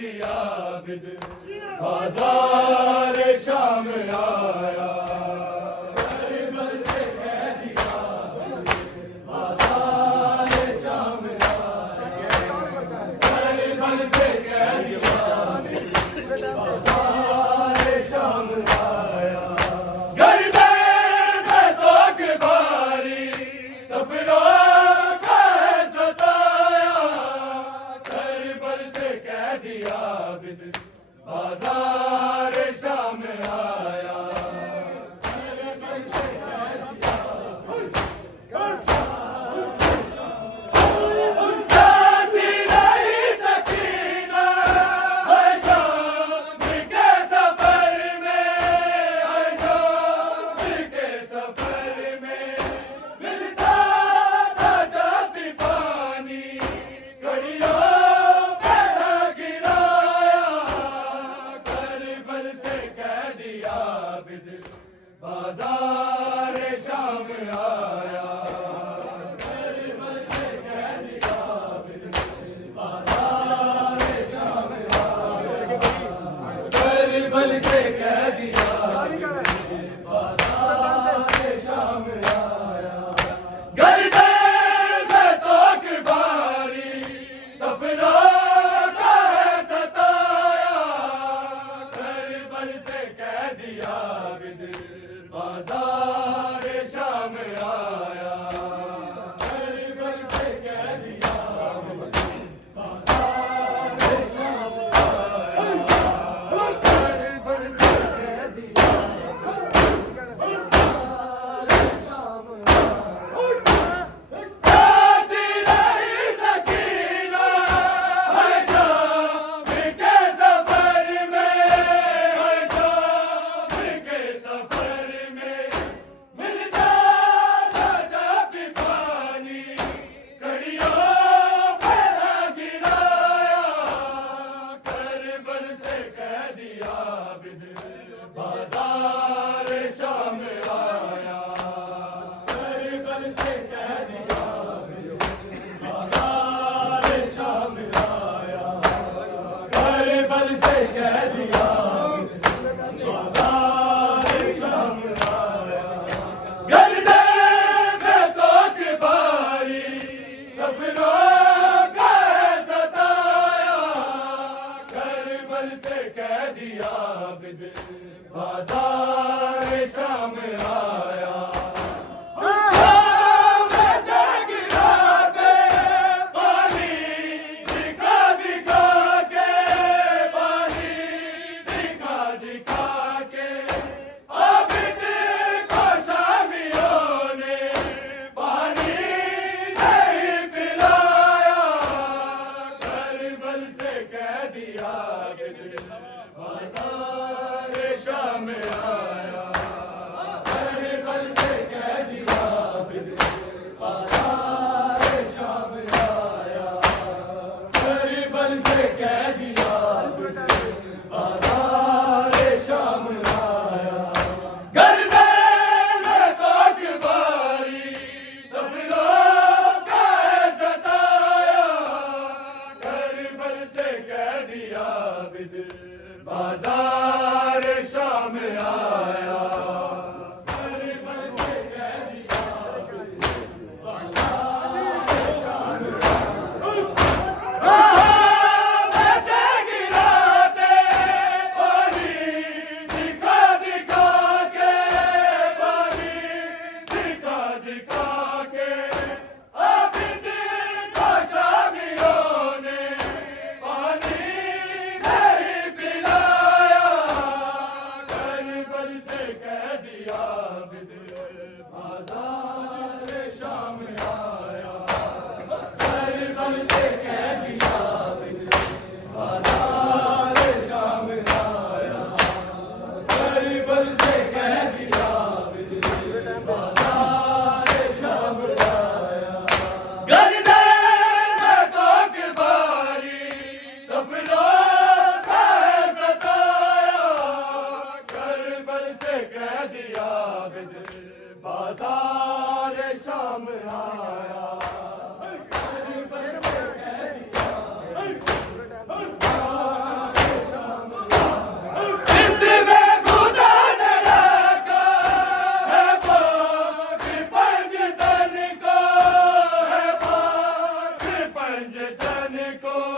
दिया बिद बाजार शाम आया करबल से कह दिया बाजार शाम आया करबल से कह दिया बाजार शाम आया गरीबे में तो के भारी सफरों का है सताया करबल से कह दिया बिद बाजार शाम आया प्यासी रही सकीना है शाम के सफर में है शाम के सफर में मिलता था जब भी पानी कड़ियों पे ना गिराया करबल से कह दिया बिद बाजार शाम आया करबल से कह दिया बिद बाजार शाम आया करबल से कह दिया बाजार शाम आया गरीबे में तो भारी सफरों का है सताया करबल से कह दिया बिद बाजार शाम आया करबल से कह दिया बिद बाजार शाम आया करबल से कह दिया प्यासी रही सकीना है शाम के सफर में है शाम के सफर में मिलता था जब भी पानी कड़ियों पे ना गिराया करबल से कह दिया बिद बाजार शाम आया करबल से कह दिया बिद बाजार शाम आया करबल से कह दिया बिद बाजार शाम आया गरीबे में तो के भारी सफरों का है सताया करबल से कह दिया बिद बाजार शाम आया पानी दिखा दिखा के पानी दिखा दिखा के आबिद को शामियों ने पानी नहीं पिलाया करबल से कह दिया बिद बाजार शाम आया करबल से कह दिया बिद बाजार शाम आया करबल से कह दिया बिद बाजार शाम आया गरीबे में तो भारी सफरों का है सताया करबल से कह दिया बिद बाजार शाम आया करबल से कह दिया बिद बाजार शाम आया गिराते पानी दिखा दिखा के पानी दिखा दिखा के आबिद को शामियों ने पानी नहीं पिलाया करबल पंच तन को